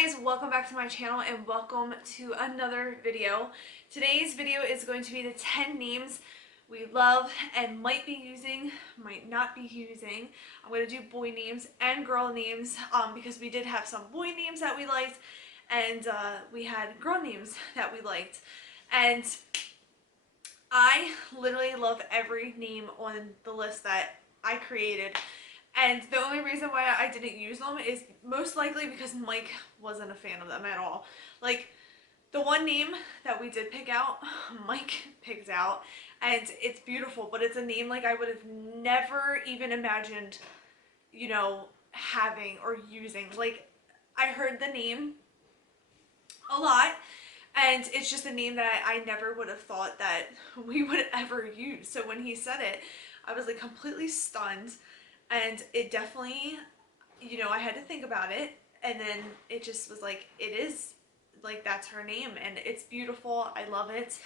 guys, welcome back to my channel and welcome to another video. Today's video is going to be the 10 names we love and might be using, might not be using. I'm going to do boy names and girl names because we did have some boy names that we liked and we had girl names that we liked. And I literally love every name on the list that I created. And the only reason why I didn't use them is most likely because Mike wasn't a fan of them at all. Like, the one name that we did pick out, Mike picked out, and it's beautiful, but it's a name like I would have never even imagined, you know, having or using. Like, I heard the name a lot, and it's just a name that I never would have thought that we would ever use. So when he said it, I was like completely stunned. And it definitely, you know, I had to think about it, and then it just was like, it is, like, that's her name, and it's beautiful. I love it,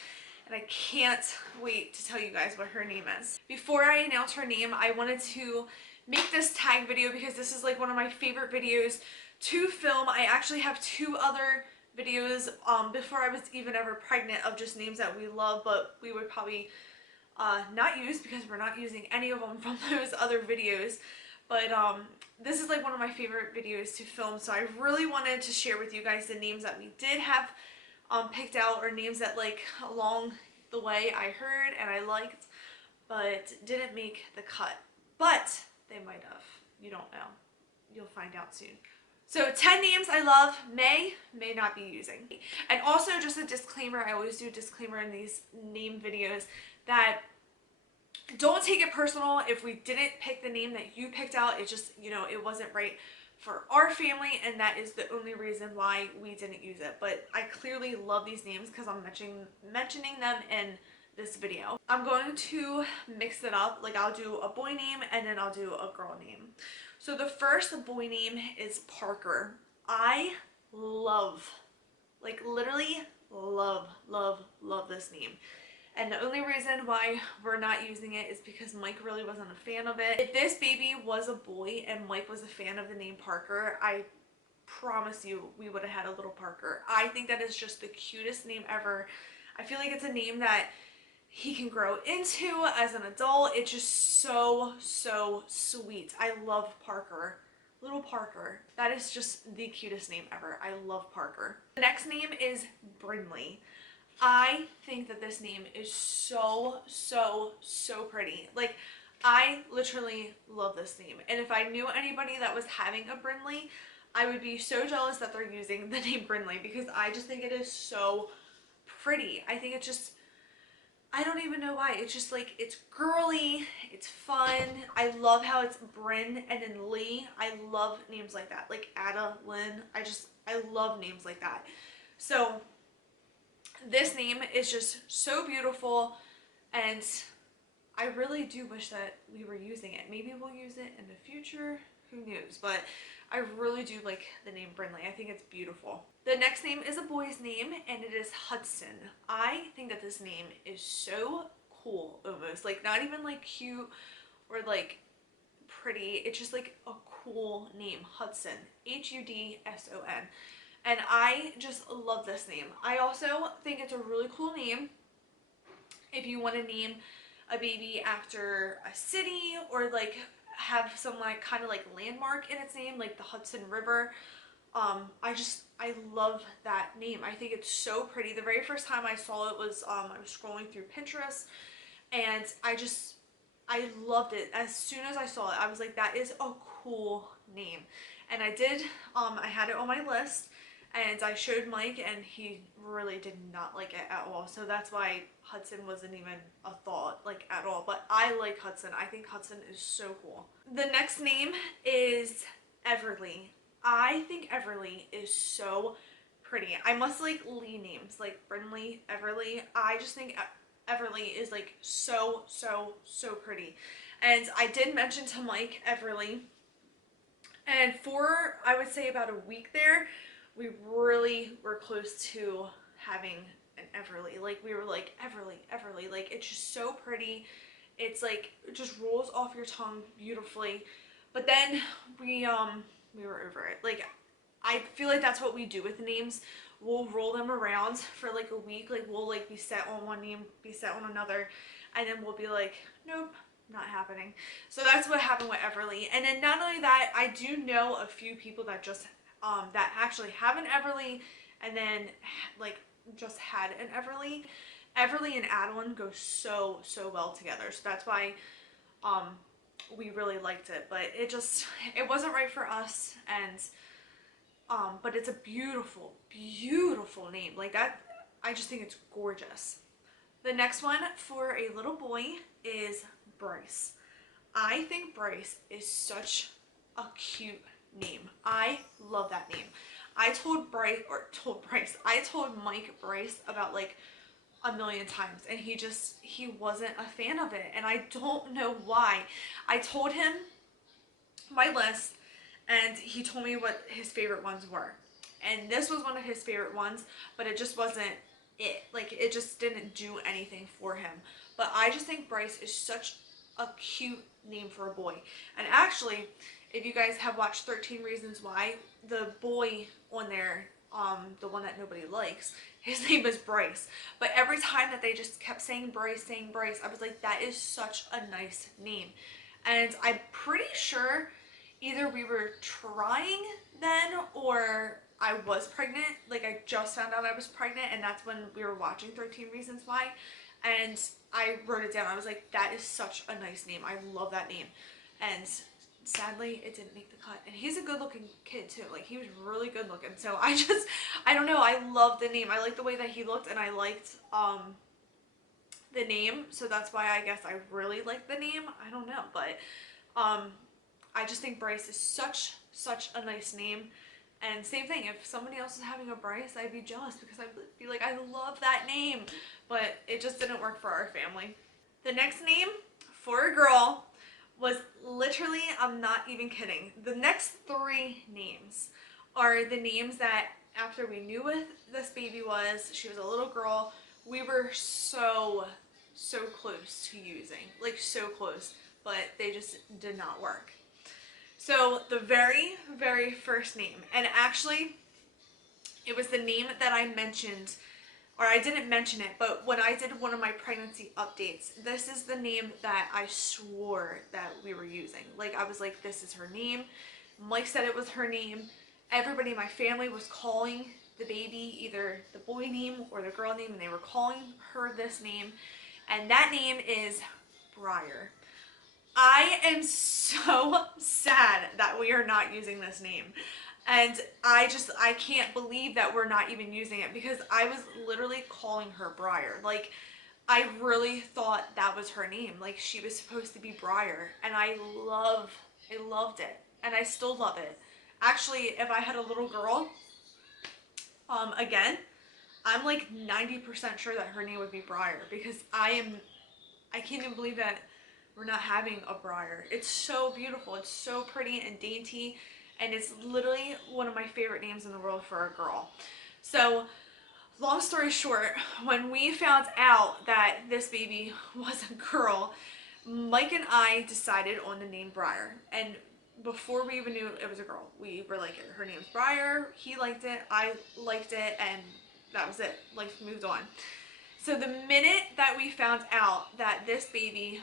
and I can't wait to tell you guys what her name is. Before I announce her name, I wanted to make this tag video because this is like one of my favorite videos to film. I actually have two other videos before I was even ever pregnant of just names that we love, but we would probably not use because we're not using any of them from those other videos. But this is like one of my favorite videos to film, so I really wanted to share with you guys the names that we did have picked out, or names that like along the way I heard and I liked but didn't make the cut, but they might have. You don't know, you'll find out soon. So 10 names I love, may not be using. And also just a disclaimer, I always do a disclaimer in these name videos, that don't take it personal if we didn't pick the name that you picked out. It just, you know, it wasn't right for our family, and that is the only reason why we didn't use it. But I clearly love these names because I'm mentioning them in this video. I'm going to mix it up. Like, I'll do a boy name and then I'll do a girl name. So the first boy name is Parker. I love, like literally love this name. And the only reason why we're not using it is because Mike really wasn't a fan of it. If this baby was a boy and Mike was a fan of the name Parker, I promise you we would have had a little Parker. I think that is just the cutest name ever. I feel like it's a name that he can grow into as an adult. It's just so sweet. I love Parker. Little Parker. That is just the cutest name ever. I love Parker. The next name is Brinley. I think that this name is so pretty. Like, I literally love this name. And if I knew anybody that was having a Brinley, I would be so jealous that they're using the name Brinley because I just think it is so pretty. I think it's just, I don't even know why. It's just like, it's girly, it's fun. I love how it's Bryn and then Lee. I love names like that. Like Adalynne. I love names like that. So this name is just so beautiful, and I really do wish that we were using it. Maybe we'll use it in the future, who knows, but I really do like the name Brinley. I think it's beautiful. The next name is a boy's name, and it is Hudson. I think that this name is so cool, almost like not even like cute or like pretty. It's just like a cool name. Hudson, Hudson. And I just love this name. I also think it's a really cool name if you want to name a baby after a city, or like have some like kind of like landmark in its name, like the Hudson River. I love that name. I think it's so pretty. The very first time I saw it was I was scrolling through Pinterest, and I loved it. As soon as I saw it, I was like, that is a cool name. And I had it on my list, and I showed Mike, and he really did not like it at all. So that's why Hudson wasn't even a thought, like, at all. But I like Hudson. I think Hudson is so cool. The next name is Everly. I think Everly is so pretty. I must like Lee names, like Brinley, Everly. I just think Everly is like so pretty. And I did mention to Mike Everly, and for, I would say, about a week there, we really were close to having an Everly. Like, we were like, Everly. Like, it's just so pretty. It's like, it just rolls off your tongue beautifully. But then we were over it. Like, I feel like that's what we do with names. We'll roll them around for like a week. Like we'll like be set on one name, be set on another, and then we'll be like, nope, not happening. So that's what happened with Everly. And then not only that, I do know a few people that just that actually have an Everly, and then like just had an Everly. Everly and Adalynne go so well together. So that's why we really liked it. But it wasn't right for us. And but it's a beautiful name. Like that, I just think it's gorgeous. The next one for a little boy is Bryce. I think Bryce is such a cute name. I love that name. I told Mike Bryce about like a million times, and he wasn't a fan of it, and I don't know why. I told him my list, and he told me what his favorite ones were, and this was one of his favorite ones, but it just wasn't it. Like it just didn't do anything for him. But I just think Bryce is such a cute name for a boy. And actually, if you guys have watched 13 Reasons Why, the boy on there, the one that nobody likes, his name is Bryce. But every time that they just kept saying Bryce, I was like, that is such a nice name. And I'm pretty sure either we were trying then or I was pregnant. Like I just found out I was pregnant, and that's when we were watching 13 Reasons Why. And I wrote it down. I was like, that is such a nice name. I love that name. And sadly, it didn't make the cut. And he's a good looking kid too. Like he was really good looking. So I don't know. I love the name. I like the way that he looked, and I liked the name. So that's why I guess I really like the name. I don't know. But I just think Bryce is such a nice name. And same thing, if somebody else is having a Bryce, I'd be jealous because I'd be like, I love that name. But it just didn't work for our family. The next name for a girl was literally, I'm not even kidding, the next 3 names are the names that after we knew what this baby was, she was a little girl, we were so close to using. Like so close, but they just did not work. So the very first name, and actually it was the name that I mentioned, or I didn't mention it, but when I did one of my pregnancy updates, this is the name that I swore that we were using. Like I was like, this is her name. Mike said it was her name. Everybody in my family was calling the baby either the boy name or the girl name, and they were calling her this name, and that name is Brier. I am so sad that we are not using this name. And I can't believe that we're not even using it, because I was literally calling her Brier. Like, I really thought that was her name. Like, she was supposed to be Brier. And I loved it. And I still love it. Actually, if I had a little girl, again, I'm like 90% sure that her name would be Brier, because I can't even believe that we're not having a Brier. It's so beautiful. It's so pretty and dainty, and it's literally one of my favorite names in the world for a girl. So long story short, when we found out that this baby was a girl, Mike and I decided on the name Brier. And before we even knew it was a girl, we were like, her name's Brier. He liked it, I liked it, and that was it. Life moved on. So the minute that we found out that this baby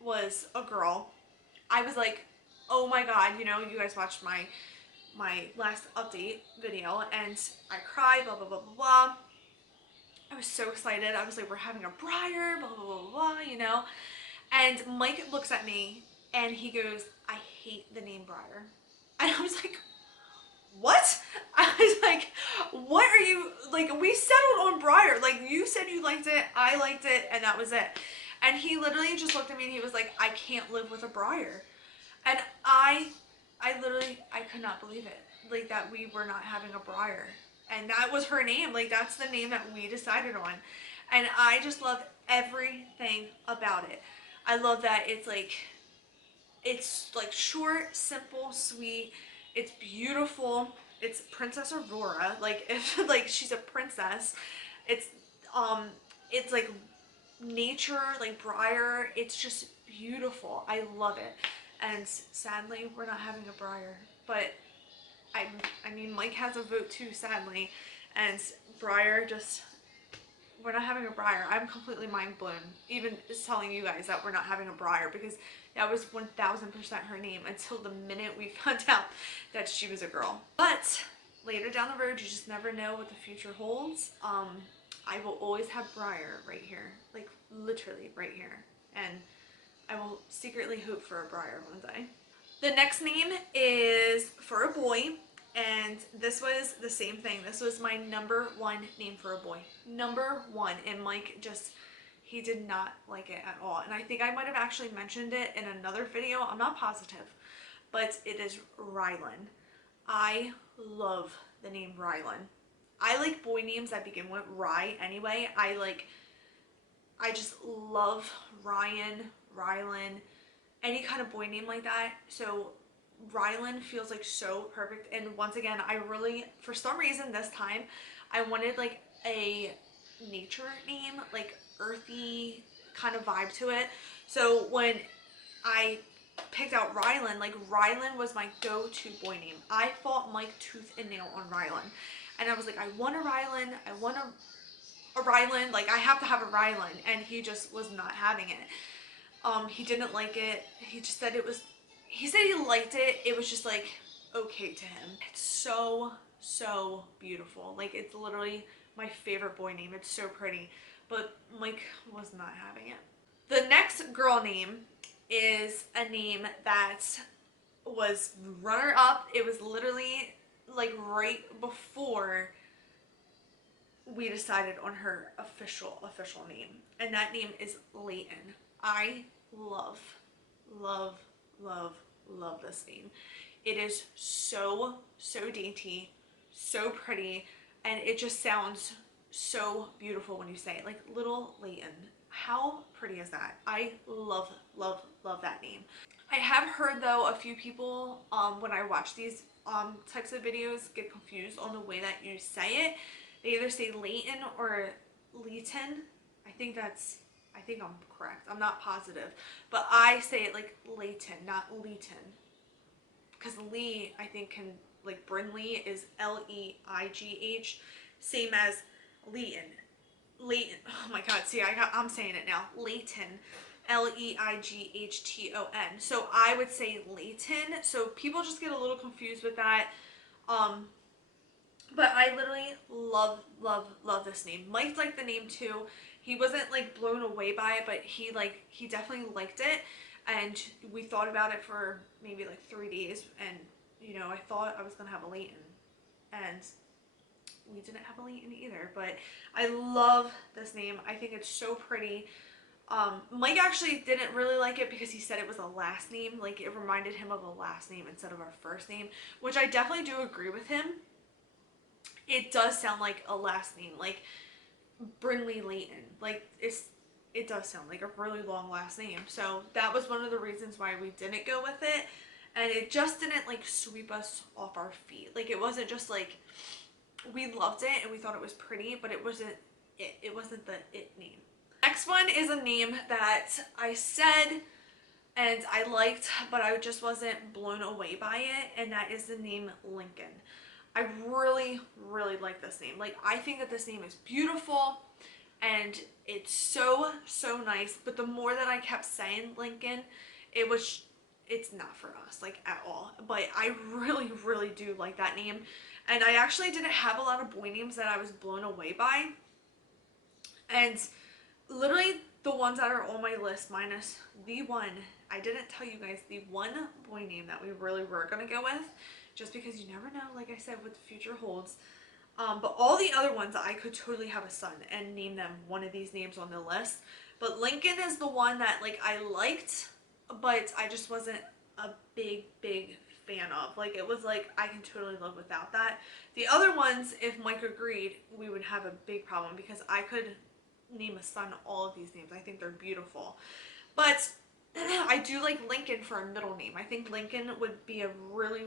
was a girl, I was like, oh my god, you know, you guys watched my last update video, and I cried, blah blah blah blah blah. I was so excited. I was like, we're having a Brier, blah blah blah blah, you know. And Mike looks at me and he goes, I hate the name Brier. And I was like, what? I was like, what are you, like, we settled on Brier. Like, you said you liked it, I liked it, and that was it. And he literally just looked at me and he was like, I can't live with a Brier. And I could not believe it. Like, that we were not having a Brier. And that was her name. Like, that's the name that we decided on. And I just love everything about it. I love that it's like short, simple, sweet. It's beautiful. It's Princess Aurora. Like, if like she's a princess. It's like nature, like Brier. It's just beautiful. I love it. And sadly, we're not having a Brier, but I mean, Mike has a vote too, sadly, and Brier just, we're not having a Brier. I'm completely mind blown, even telling you guys that we're not having a Brier, because that was 1000% her name until the minute we found out that she was a girl. But later down the road, you just never know what the future holds. I will always have Brier right here, like literally right here, and I will secretly hope for a Brier one day. The next name is for a boy, and this was the same thing. This was my number one name for a boy. Number one. And Mike just, he did not like it at all. And I think I might have actually mentioned it in another video. I'm not positive, but it is Rylan. I love the name Rylan. I like boy names that begin with Ry anyway. I just love Ryan, Rylan, any kind of boy name like that. So Rylan feels like so perfect. And once again, I really, for some reason this time, I wanted like a nature name, like earthy kind of vibe to it. So when I picked out Rylan, like Rylan was my go-to boy name. I fought Mike tooth and nail on Rylan. And I was like, I want a Rylan, I want a Rylan, like I have to have a Rylan. And he just was not having it. He didn't like it. He just said it was, he said he liked it. It was just like okay to him. It's so, so beautiful. Like it's literally my favorite boy name. It's so pretty, but Mike was not having it. The next girl name is a name that was runner up. It was literally like right before we decided on her official name, and that name is Layton. I love this name. It is so dainty, so pretty, and it just sounds so beautiful when you say it, like little Layton. How pretty is that? I love that name. I have heard though a few people when I watch these types of videos get confused on the way that you say it. They either say Layton or Layton. I think I'm correct. I'm not positive, but I say it like Layton, not Layton, because Lee I think can, like Brinley is Leigh, same as Layton. Layton. Oh my God. See, I'm saying it now. Layton, Leigh. So I would say Layton. So people just get a little confused with that. But I literally love this name. Mike liked the name too. He wasn't like blown away by it, but he definitely liked it. And we thought about it for maybe like 3 days, and you know, I thought I was gonna have a Layton, and we didn't have a Layton either. But I love this name. I think it's so pretty. Mike actually didn't really like it because he said it was a last name, like it reminded him of a last name instead of our first name, which I definitely do agree with him. It does sound like a last name, like Brinley Layton. Like it does sound like a really long last name. So that was one of the reasons why we didn't go with it. And it just didn't like sweep us off our feet. Like it wasn't just like, we loved it and we thought it was pretty, but it wasn't it. It wasn't the it name. Next one is a name that I said and I liked, but I just wasn't blown away by it, and that is the name Lincoln. I really like this name. Like I think that this name is beautiful and it's so nice, but the more that I kept saying Lincoln, it's not for us like at all. But I really do like that name, and I actually didn't have a lot of boy names that I was blown away by, and literally the ones that are on my list minus the one, I didn't tell you guys the one boy name that we really were gonna go with, just because you never know, like I said, what the future holds. But all the other ones, I could totally have a son and name them one of these names on the list. But Lincoln is the one that like I liked, but I just wasn't a big fan of. Like it was like, I can totally live without that. The other ones, if Mike agreed, we would have a big problem, because I could name a son all of these names. I think they're beautiful. But I do like Lincoln for a middle name. I think Lincoln would be a really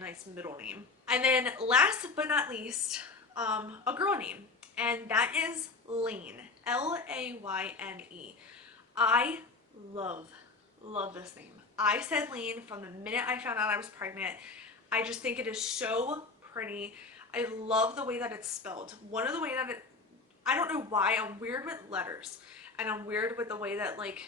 nice middle name. And then last but not least, a girl name, and that is Lane. Layne. I love this name. I said Lane from the minute I found out I was pregnant. I just think it is so pretty. I love the way that it's spelled. One of the way that I don't know why, I'm weird with letters, and I'm weird with the way that like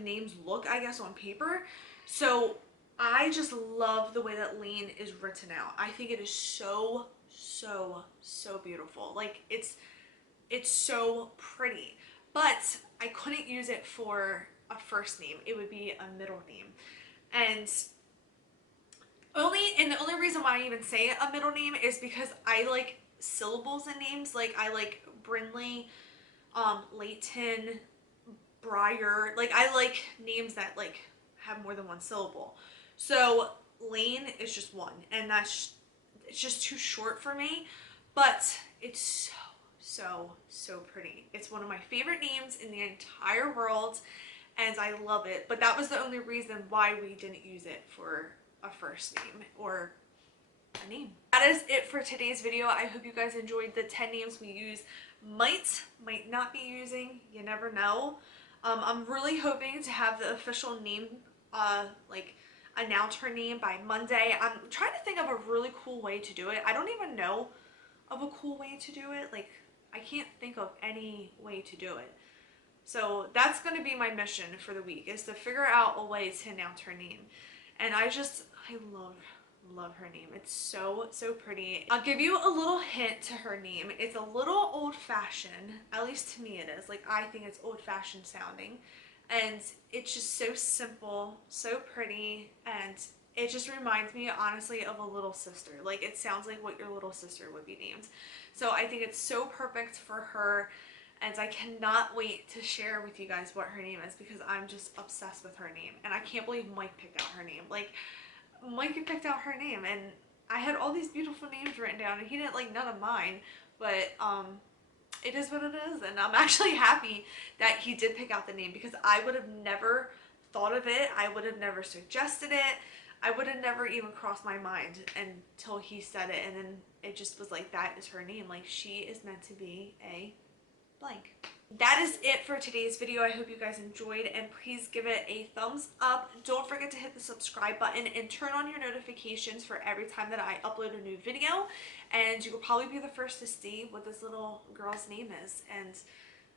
names look, I guess, on paper. So I just love the way that Layton is written out. I think it is so, so, so beautiful. Like it's so pretty. But I couldn't use it for a first name. It would be a middle name. And the only reason why I even say a middle name is because I like syllables in names. Like I like Brinley, Layton, Brier. Like I like names that like have more than one syllable. So Lane is just one, and it's just too short for me. But it's so, so, so pretty. It's one of my favorite names in the entire world, and I love it. But that was the only reason why we didn't use it for a first name or a name. That is it for today's video. I hope you guys enjoyed the 10 names we use. Might not be using, you never know. I'm really hoping to have the official name like announce her name by Monday. I'm trying to think of a really cool way to do it. I don't even know of a cool way to do it. Like I can't think of any way to do it. So that's going to be my mission for the week, is to figure out a way to announce her name. And I love her name. It's so, so pretty. I'll give you a little hint to her name. It's a little old-fashioned, at least to me it is. Like I think it's old-fashioned sounding. And it's just so simple, so pretty, and it just reminds me honestly of a little sister. Like it sounds like what your little sister would be named. So I think it's so perfect for her, and I cannot wait to share with you guys what her name is, because I'm just obsessed with her name. And I can't believe Mike picked out her name. Like Mike picked out her name, and I had all these beautiful names written down, and he didn't like none of mine. But it is what it is, and I'm actually happy that he did pick out the name, because I would have never thought of it. I would have never suggested it. I would have never even crossed my mind until he said it, and then it just was like, that is her name. Like she is meant to be a blank. That is it for today's video. I hope you guys enjoyed, and please give it a thumbs up. Don't forget to hit the subscribe button and turn on your notifications for every time that I upload a new video, and you will probably be the first to see what this little girl's name is, and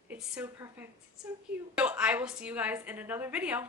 it's so perfect, so cute. So I will see you guys in another video.